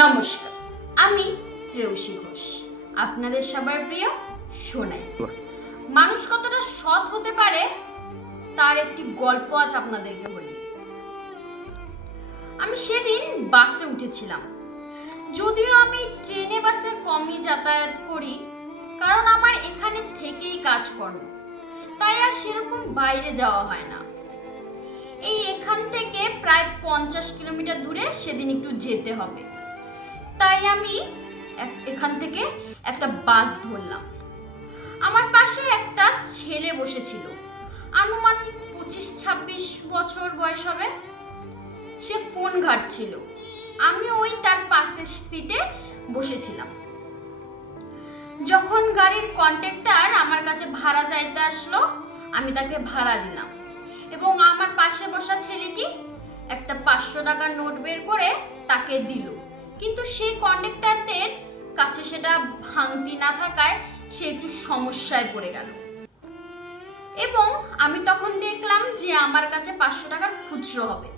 নমস্কার, আমি শ্রেয়সী ঘোষ, আপনাদের সবার প্রিয় সোনাই। মানুষ কতটা সৎ হতে পারে তার একটি গল্প আজ আপনাদেরকে বলি। আমি সেদিন বাসে উঠেছিলাম, যদিও আমি ট্রেনে বাসে কমই যাতায়াত করি, কারণ আমার এখানে থেকেই কাজকর্ম, তাই আর সেরকম বাইরে যাওয়া হয় না। এই এখান থেকে প্রায় 50 কিলোমিটার দূরে সেদিন একটু যেতে হবে, তাই আমি এখান থেকে একটা বাস ধরলাম। আমার পাশে একটা ছেলে বসেছিল, আনুমানিক 25-26 বছর বয়স হবে। সে ফোন ঘাঁটছিল, আমি ওই তার পাশের সিটে বসেছিলাম। যখন গাড়ির কন্ডাক্টর আমার কাছে ভাড়া চাইতে আসলো, আমি তাকে ভাড়া দিলাম এবং আমার পাশে বসা ছেলেটি একটা 500 টাকার নোট বের করে তাকে দিল, কিন্তু সেই কন্ডাক্টরদের কাছে সেটা ভাঙতি না থাকায় সে একটু সমস্যায় পড়ে গেল। এবং আমি তখন দেখলাম যে আমার কাছে 500 টাকার খুচরো হবে।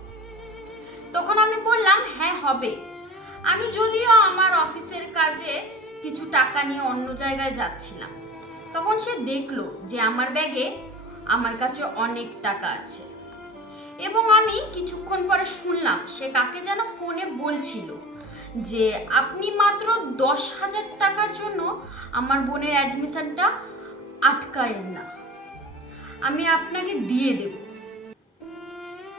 তখন আমি বললাম, হ্যাঁ হবে। আমি যদিও আমার অফিসের কাজে কিছু টাকা নিয়ে অন্য জায়গায় যাচ্ছিলাম। তখন সে দেখলো যে আমার ব্যাগে আমার কাছে অনেক টাকা আছে, এবং আমি কিছুক্ষণ পরে শুনলাম সে কাকে যেন ফোনে বলছিল যে আপনি মাত্র 10,000 টাকার জন্য আমার বোনের অ্যাডমিশনটা আটকায়েন না, আমি আপনাকে দিয়ে দেব।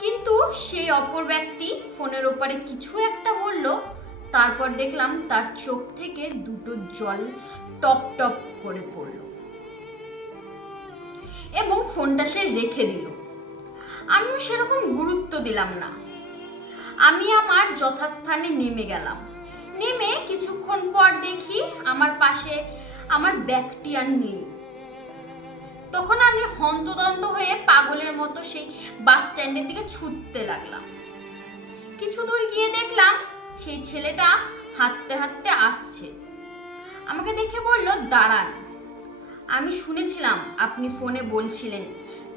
কিন্তু সেই অপর ব্যক্তি ফোনের ওপারে কিছু একটা বলল, তারপর দেখলাম তার চোখ থেকে দুটো জল টপ টপ করে পড়ল এবং ফোনটা সে রেখে দিল। আমিও সেরকম গুরুত্ব দিলাম না। আমি আমার যথাস্থানে নেমে গেলাম। নেমে কিছুক্ষণ পর দেখি আমার পাশে আমার ব্যাগটি আর নেই। তখন আমি হন্তদন্ত হয়ে পাগলের মতো সেই বাস স্ট্যান্ডের দিকে ছুটতে লাগলাম। কিছু দূর গিয়ে দেখলাম সেই ছেলেটা হাঁটতে হাঁটতে আসছে। আমাকে দেখে বলল, দাঁড়ান, আমি শুনেছিলাম আপনি ফোনে বলছিলেন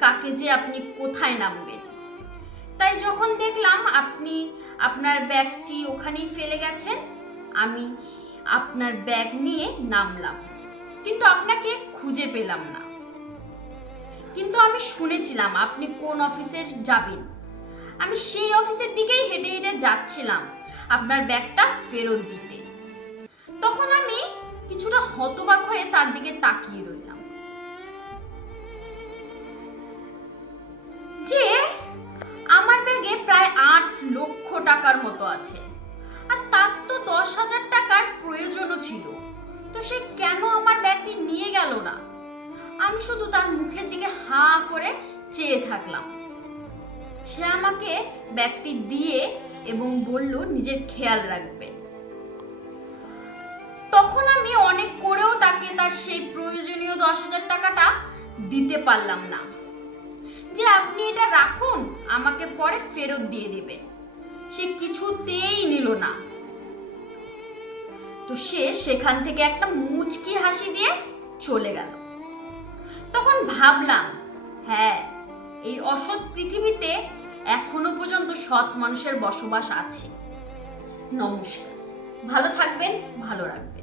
কাকে যে আপনি কোথায় নামবেন, তাই যখন দেখলাম আপনি আপনার ব্যাগটি ওখানেই ফেলে গেছেন, আমি আপনার ব্যাগ নিয়ে নামলাম, কিন্তু আপনাকে খুঁজে পেলাম না। কিন্তু আমি শুনেছিলাম আপনি কোন অফিসে যাবেন, আমি সেই অফিসের দিকেই হেঁটে হেঁটে যাচ্ছিলাম আপনার ব্যাগটা ফেরত দিতে। তখন আমি কিছুটা হতবাক হয়ে তার দিকে তাকিয়ে রইলাম যে আমার ব্যাগে প্রায় 8 লক্ষ টাকার মতো আছে, আর তার তো 10,000 টাকার প্রয়োজনও ছিল। তো সে কেন আমার ব্যাগটি নিয়ে গেল না? আমি শুধু তার মুখের দিকে হা করে চেয়ে থাকলাম। সে আমাকে ব্যাগটি দিয়ে এবং বলল নিজের খেয়াল রাখবে। তখন আমি অনেক করেও তাকে তার সেই প্রয়োজনীয় 10,000 টাকাটা দিতে পারলাম না, যে আপনি এটা রাখুন, আমাকে পরে ফেরত দিয়ে দেবেন। সে কিছুতেই নিল না। তো সে সেখান থেকে একটা মুচকি হাসি দিয়ে চলে গেল। তখন ভাবলাম, হ্যাঁ, এই অসৎ পৃথিবীতে এখনো পর্যন্ত সৎ মানুষের বসবাস আছে। নমস্কার, ভালো থাকবেন, ভালো রাখবেন।